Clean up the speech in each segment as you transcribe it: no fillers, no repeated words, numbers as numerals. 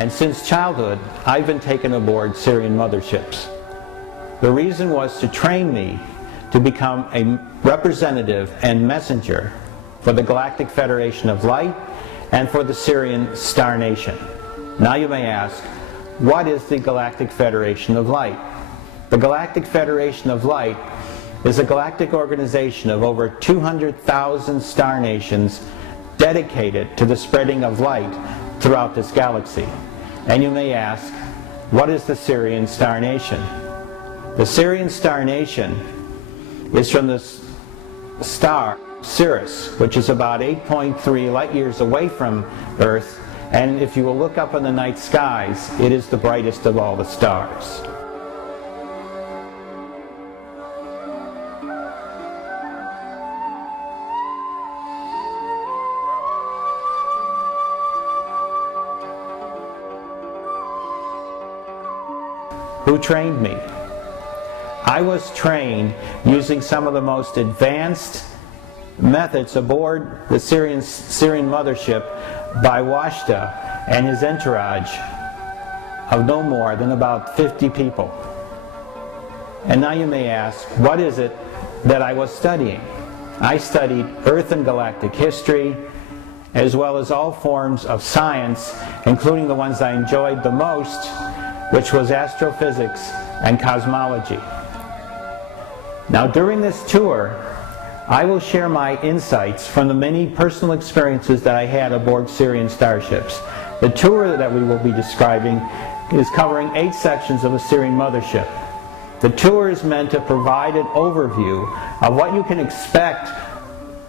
And since childhood, I've been taken aboard Sirian Motherships. The reason was to train me to become a representative and messenger for the Galactic Federation of Light and for the Sirian Star Nation. Now you may ask, what is the Galactic Federation of Light? The Galactic Federation of Light is a galactic organization of over 200,000 star nations dedicated to the spreading of light throughout this galaxy. And you may ask, what is the Sirian Star Nation? The Sirian Star Nation is from the star Sirius, which is about 8.3 light years away from Earth, and if you will look up in the night skies, it is the brightest of all the stars. Who trained me? I was trained using some of the most advanced methods aboard the Sirian Mothership by Washta and his entourage of no more than about 50 people. And now you may ask, what is it that I was studying? I studied Earth and galactic history, as well as all forms of science, including the ones I enjoyed the most, which was astrophysics and cosmology. Now during this tour, I will share my insights from the many personal experiences that I had aboard Sirian starships. The tour that we will be describing is covering 8 sections of a Sirian mothership. The tour is meant to provide an overview of what you can expect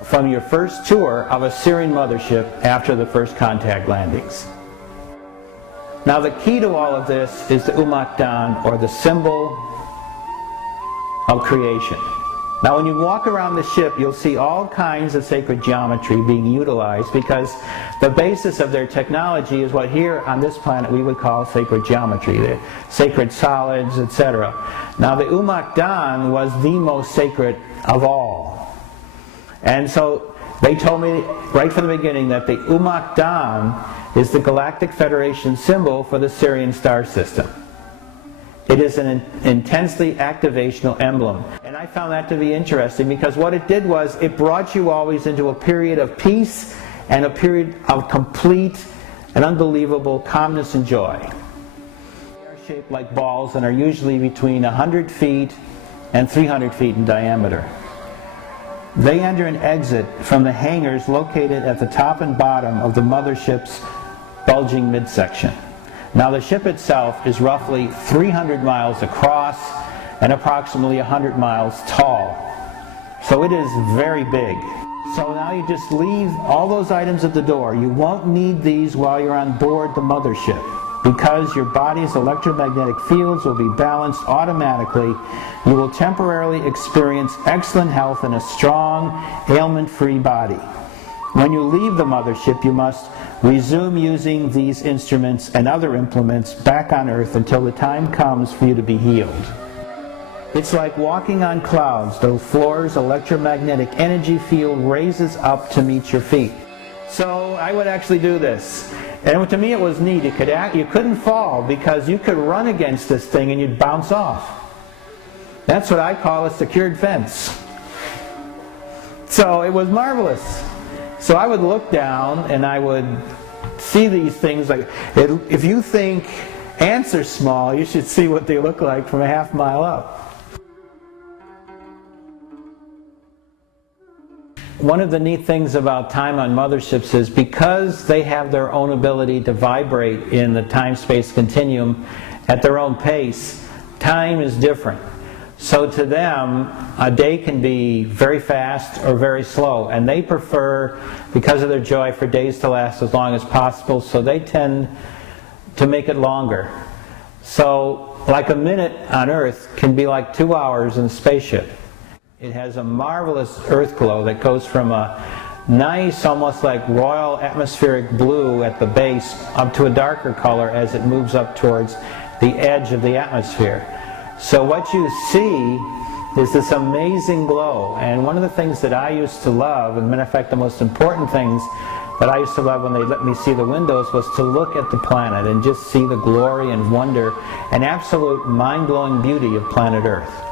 from your first tour of a Sirian mothership after the first contact landings. Now the key to all of this is the Umakdan, or the symbol of creation. Now when you walk around the ship, you'll see all kinds of sacred geometry being utilized, because the basis of their technology is what here on this planet we would call sacred geometry, the sacred solids, etc. Now the Umakdan was the most sacred of all. And so they told me right from the beginning that the Umakdan is the Galactic Federation symbol for the Sirian star system. It is an intensely activational emblem. And I found that to be interesting, because what it did was it brought you always into a period of peace and a period of complete and unbelievable calmness and joy. They are shaped like balls and are usually between 100 feet and 300 feet in diameter. They enter and exit from the hangars located at the top and bottom of the mothership's bulging midsection. Now the ship itself is roughly 300 miles across and approximately 100 miles tall. So it is very big. So now you just leave all those items at the door. You won't need these while you're on board the mothership, because your body's electromagnetic fields will be balanced automatically. You will temporarily experience excellent health and a strong, ailment-free body. When you leave the mothership, you must resume using these instruments and other implements back on Earth until the time comes for you to be healed. It's like walking on clouds. The floor's electromagnetic energy field raises up to meet your feet. So I would actually do this. And to me it was neat. You couldn't fall, because you could run against this thing and you'd bounce off. That's what I call a secured fence. So it was marvelous. So I would look down and I would see these things. Like, if you think ants are small, you should see what they look like from a half mile up. One of the neat things about time on motherships is, because they have their own ability to vibrate in the time-space continuum at their own pace, time is different. So to them, a day can be very fast or very slow, and they prefer, because of their joy, for days to last as long as possible, so they tend to make it longer. So like a minute on Earth can be like 2 hours in a spaceship. It has a marvelous Earth glow that goes from a nice, almost like royal atmospheric blue at the base up to a darker color as it moves up towards the edge of the atmosphere. So what you see is this amazing glow. And one of the things that I used to love, and matter of fact the most important things But I used to love when they let me see the windows was to look at the planet and just see the glory and wonder and absolute mind-blowing beauty of planet Earth.